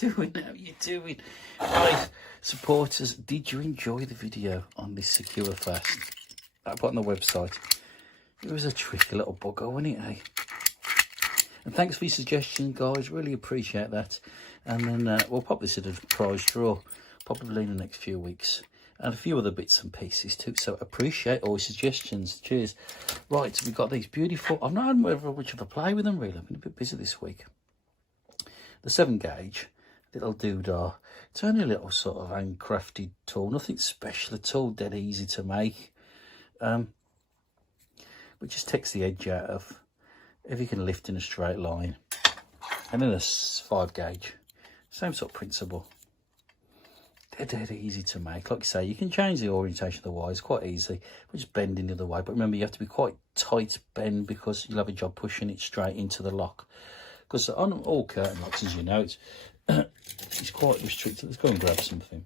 doing? How you doing? Right, supporters, did you enjoy the video on this secure fast I put on the website? It was a tricky little bugger, wasn't it, eh? And thanks for your suggestions, guys. Really appreciate that. And then we'll pop this in a prize draw, probably in the next few weeks. And a few other bits and pieces too. So appreciate all your suggestions. Cheers. Right, we've got these beautiful... I've not had much of a play with them, really. I've been a bit busy this week. The 7 gauge, little doodah. It's only a little sort of handcrafted tool. Nothing special at all. Dead easy to make. But just takes the edge out of... if you can lift in a straight line. And then a 5 gauge. Same sort of principle. They're dead easy to make. Like I say, you can change the orientation of the wires quite easy. We're just bending the other way. But remember, you have to be quite tight bend because you'll have a job pushing it straight into the lock. Because on all curtain locks, as you know, it's quite restricted. Let's go and grab something.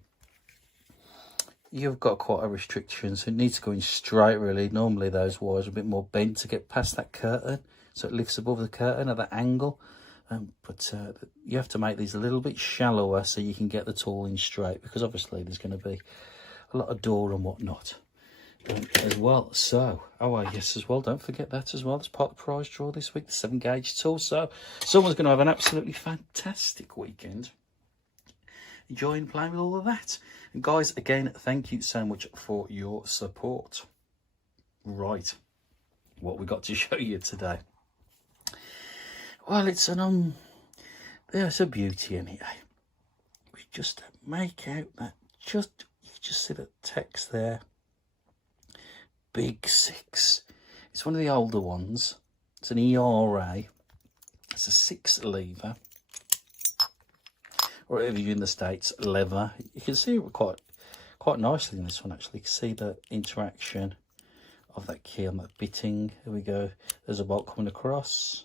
You've got quite a restriction, so it needs to go in straight, really. Normally, those wires are a bit more bent to get past that curtain. So it lifts above the curtain at that angle. But you have to make these a little bit shallower so you can get the tool in straight, because obviously there's going to be a lot of door and whatnot as well. So, yes, as well, don't forget that as well. That's part of the prize draw this week, the 7 gauge tool. So someone's going to have an absolutely fantastic weekend enjoying playing with all of that. And guys, again, thank you so much for your support. Right, what we got to show you today. Well, it's an there's a beauty in it. We just make out that you just see the text there. Big 6. It's one of the older ones. It's an ERA. It's a 6 lever. Or if you're in the States, lever. You can see it quite nicely in this one, actually. You can see the interaction of that key on that bitting. Here we go. There's a bolt coming across.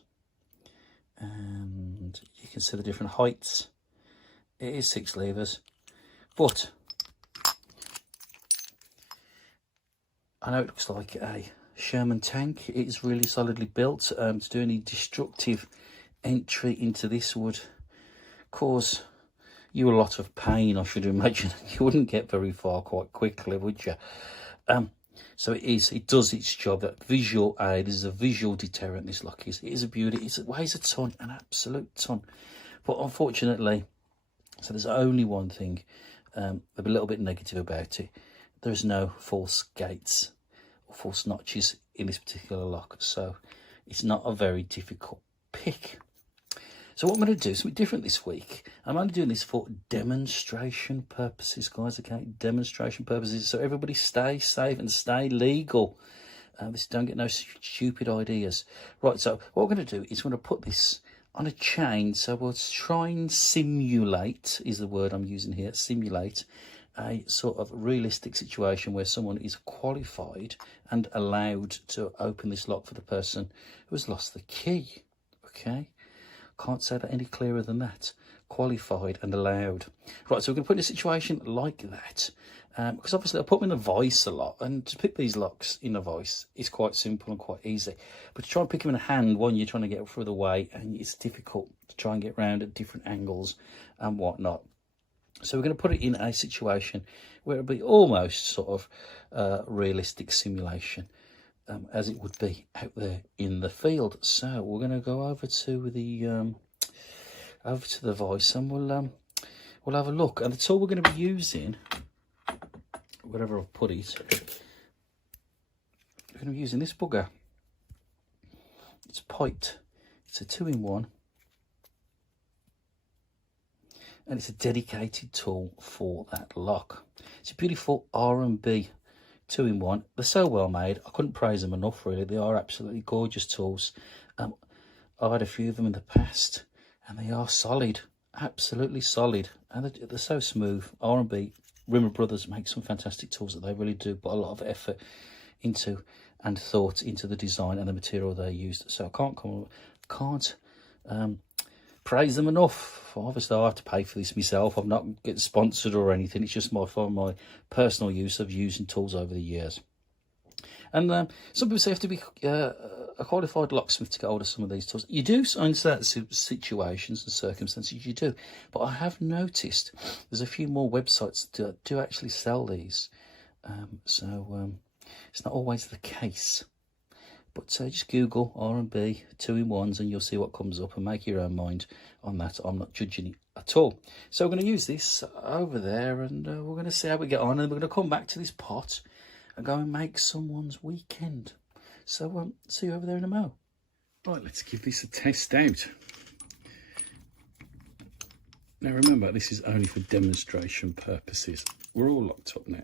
And you can see the different heights. It is 6 levers, but I know it looks like a Sherman tank. It is really solidly built. To do any destructive entry into this would cause you a lot of pain, I should imagine. You wouldn't get very far quite quickly, would you? So it does its job. That visual aid is a visual deterrent. This lock is. It is a beauty. It weighs a ton, an absolute ton. But unfortunately, so there's only one thing, a little bit negative about it. There's no false gates or false notches in this particular lock. So it's not a very difficult pick. So what I'm going to do is something different this week. I'm only doing this for demonstration purposes, guys, okay? Demonstration purposes. So everybody stay safe and stay legal. Don't get no stupid ideas. Right, so what we're going to do is we're going to put this on a chain. So we'll try and simulate, is the word I'm using here, simulate a sort of realistic situation where someone is qualified and allowed to open this lock for the person who has lost the key, okay? Can't say that any clearer than that. Qualified and allowed. Right, so we're going to put in a situation like that. Because obviously I put them in a vice a lot. And to pick these locks in a vice is quite simple and quite easy. But to try and pick them in a hand, one, you're trying to get further away. And it's difficult to try and get round at different angles and whatnot. So we're going to put it in a situation where it'll be almost sort of realistic simulation. As it would be out there in the field. So we're going to go over to the vice and we'll have a look. And the tool we're going to be using, wherever I've put it, we're going to be using this bugger. It's piped. It's a 2-in-1, and it's a dedicated tool for that lock. It's a beautiful R&B 2-in-1. They're so well made. I couldn't praise them enough, really. They are absolutely gorgeous tools. I've had a few of them in the past, and they are solid, absolutely solid, and they're so smooth. R&B, Rimmer Brothers make some fantastic tools that they really do put a lot of effort into and thought into the design and the material they used. So I can't praise them enough. Obviously, I have to pay for this myself. I'm not getting sponsored or anything. It's just for my personal use of using tools over the years. And some people say you have to be a qualified locksmith to get hold of some of these tools. You do, in certain situations and circumstances, you do. But I have noticed there's a few more websites that do actually sell these. It's not always the case. But just Google R&B 2-in-1s and you'll see what comes up, and make your own mind on that. I'm not judging it at all. So we're going to use this over there, and we're going to see how we get on, and we're going to come back to this pot and go and make someone's weekend. So see you over there in a mo. Right, let's give this a test out. Now remember, this is only for demonstration purposes. We're all locked up now.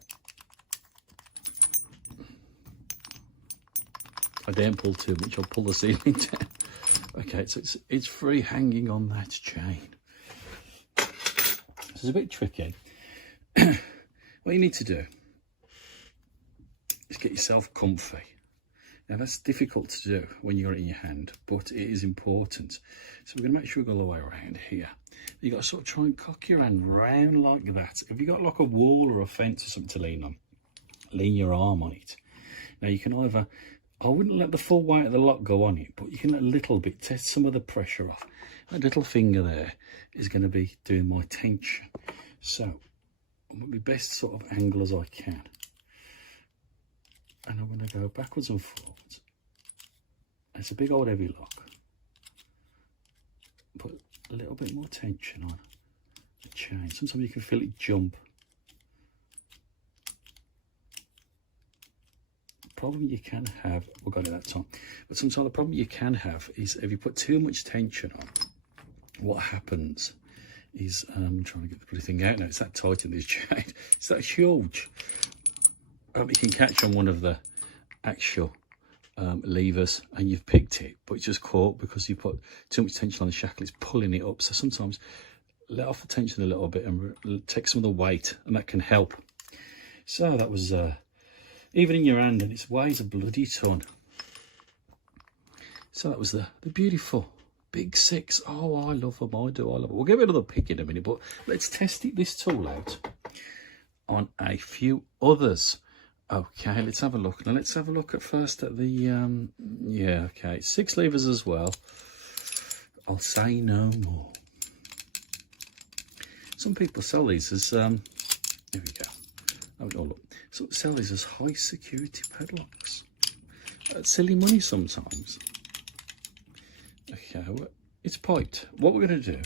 I daren't pull too much, I'll pull the ceiling down. Okay, so it's free hanging on that chain. It's a bit tricky. What you need to do is get yourself comfy. Now that's difficult to do when you're in your hand, but it is important. So we're going to make sure we go all the way around here. You've got to sort of try and cock your hand round like that. If you've got like a wall or a fence or something to lean on, lean your arm on it. Now you can either, I wouldn't let the full weight of the lock go on it, but you can let a little bit, test some of the pressure off. That little finger there is going to be doing my tension. So I'm going to be best sort of angle as I can. And I'm going to go backwards and forwards. It's a big old heavy lock. Put a little bit more tension on the chain. Sometimes you can feel it jump. Problem you can have, we got it that time, but sometimes the problem you can have is if you put too much tension on, what happens is, I'm trying to get the bloody thing out now, it's that tight in this chain, it's that huge. You can catch on one of the actual levers and you've picked it, but it's just caught because you put too much tension on the shackle, it's pulling it up. So sometimes let off the tension a little bit and take some of the weight, and that can help. So that was even in your hand, and it weighs a bloody ton. So that was the beautiful Big 6. Oh, I love them, I do, I love it. We'll give it another pick in a minute, but let's test this tool out on a few others. Okay, let's have a look. Now let's have a look at first at the, yeah, okay, 6 levers as well. I'll say no more. Some people sell these as, here we go. Have it all up. So sell these as high security padlocks. That's silly money sometimes. Okay, well, it's piped. What we're going to do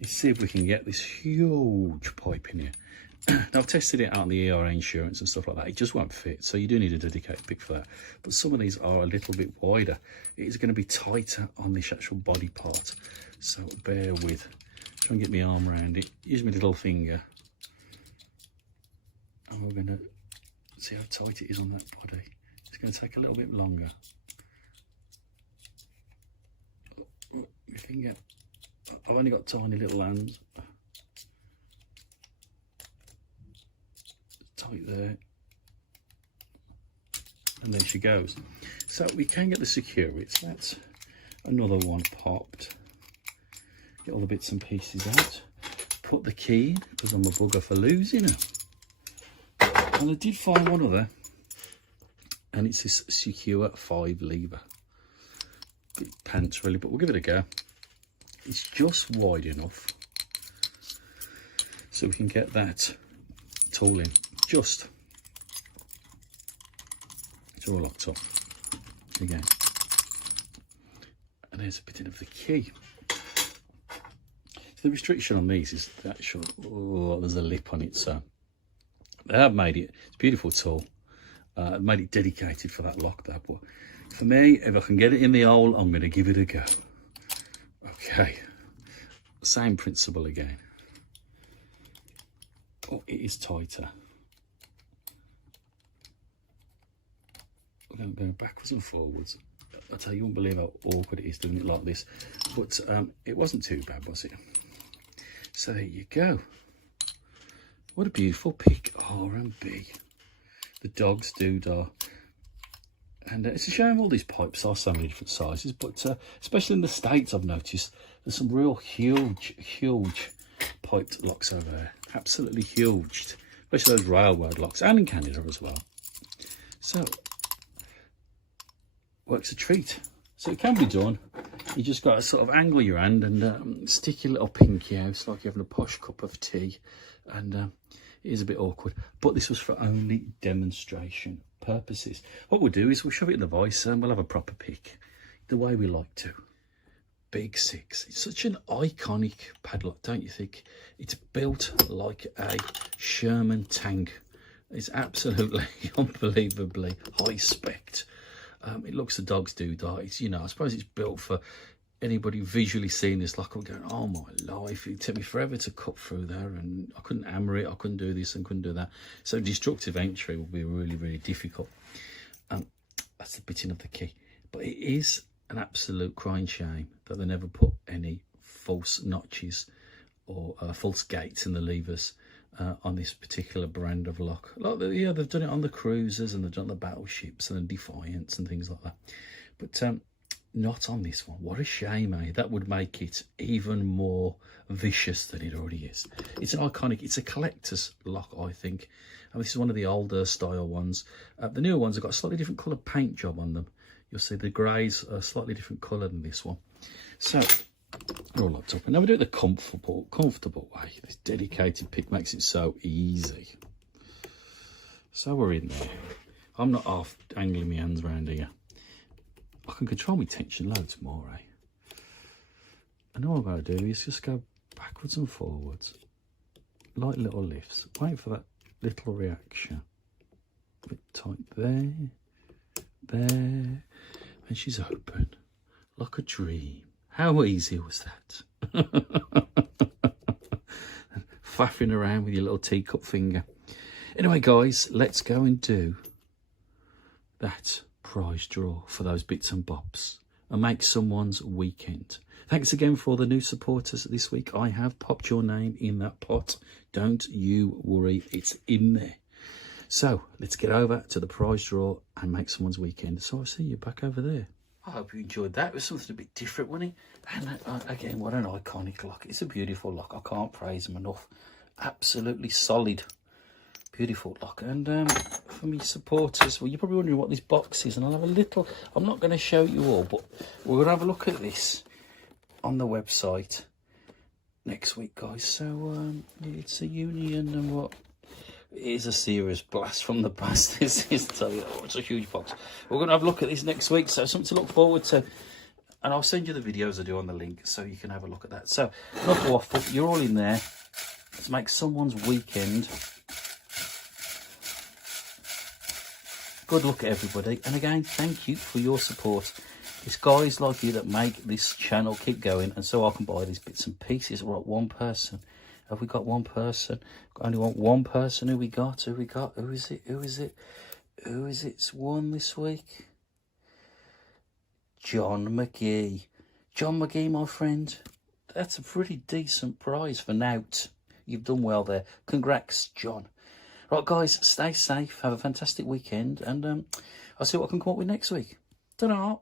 is see if we can get this huge pipe in here. Now, I've tested it out on the ERA insurance and stuff like that. It just won't fit, so you do need a dedicated pick for that. But some of these are a little bit wider. It is going to be tighter on this actual body part, so bear with. Try and get my arm around it. Use my little finger. And we're going to see how tight it is on that body. It's going to take a little bit longer. My finger. I've only got tiny little hands. Tight there. And there she goes. So we can get the security. So that's another one popped. Get all the bits and pieces out. Put the key in, because I'm a bugger for losing her. And I did find one other, and it's this secure 5 lever. Bit pants really, but we'll give it a go. It's just wide enough so we can get that tool in. Just. It's all locked up again. And there's a bit of the key. So the restriction on these is the actual, oh, there's a lip on it, so they have made it, it's a beautiful tool. Made it dedicated for that lock there, but for me, if I can get it in the hole, I'm going to give it a go. Okay, same principle again. Oh, it is tighter. I'm going backwards and forwards. I tell you, you won't believe how awkward it is doing it like this, but it wasn't too bad, was it? So there you go. What a beautiful pick, R&B. The dog's doodah. And it's a shame all these pipes are so many different sizes, but especially in the States, I've noticed there's some real huge piped locks over there. Absolutely huge, especially those railroad locks, and in Canada as well. So works a treat. So it can be done. You just got to sort of angle your hand and stick your little pinky out. It's like you're having a posh cup of tea. And it is a bit awkward. But this was for only demonstration purposes. What we'll do is we'll shove it in the vice and we'll have a proper pick. The way we like to. Big Six. It's such an iconic padlock, don't you think? It's built like a Sherman tank. It's absolutely unbelievably high spec. It looks a dog's doodah. It's, you know, I suppose it's built for anybody visually seeing this like I'm going, oh my life, it took me forever to cut through there and I couldn't hammer it, I couldn't do this and couldn't do that. So destructive entry will be really, really difficult. That's the bitting of the key. But it is an absolute crying shame that they never put any false notches or false gates in the levers on this particular brand of lock. Like, yeah, they've done it on the cruisers and they've done the battleships and the Defiance and things like that. But not on this one. What a shame, eh? That would make it even more vicious than it already is. It's an iconic, it's a collector's lock, I think. And this is one of the older style ones. The newer ones have got a slightly different colour paint job on them. You'll see the greys are a slightly different colour than this one. So, we're all locked up. And now we do it the comfortable way. This dedicated pick makes it so easy. So we're in there. I'm not half angling my hands around here. I can control my tension loads more, eh? And all I've got to do is just go backwards and forwards. Like little lifts. Wait for that little reaction. A bit tight there. There. And she's open. Like a dream. How easy was that? Faffing around with your little teacup finger. Anyway, guys, let's go and do that prize draw for those bits and bobs and make someone's weekend. Thanks again for all the new supporters this week. I have popped your name in that pot. Don't you worry, it's in there. So let's get over to the prize draw and make someone's weekend. So I'll see you back over there. I hope you enjoyed that. It was something a bit different, wasn't it? And again, what an iconic lock. It's a beautiful lock. I can't praise them enough. Absolutely solid. Beautiful lock. And for me supporters, well, you're probably wondering what this box is, and I'll have a little, I'm not going to show you all, but we're going to have a look at this on the website next week, guys. So it's a union and what it is a serious blast from the past. This is, tell you, it's a huge box. We're going to have a look at this next week, so something to look forward to. And I'll send you the videos I do on the link so you can have a look at that. So enough waffle, you're all in there to make someone's weekend. Good luck, everybody. And again, thank you for your support. It's guys like you that make this channel keep going, and so I can buy these bits and pieces. Right, one person. Have we got one person? I only want one person. Who we got? Who we got? Who is it? Who is it? Who is it's won this week? John McGee. John McGee, my friend. That's a pretty decent prize for Nout. You've done well there. Congrats, John. Right, guys, stay safe. Have a fantastic weekend. And I'll see what I can come up with next week. Ta-da!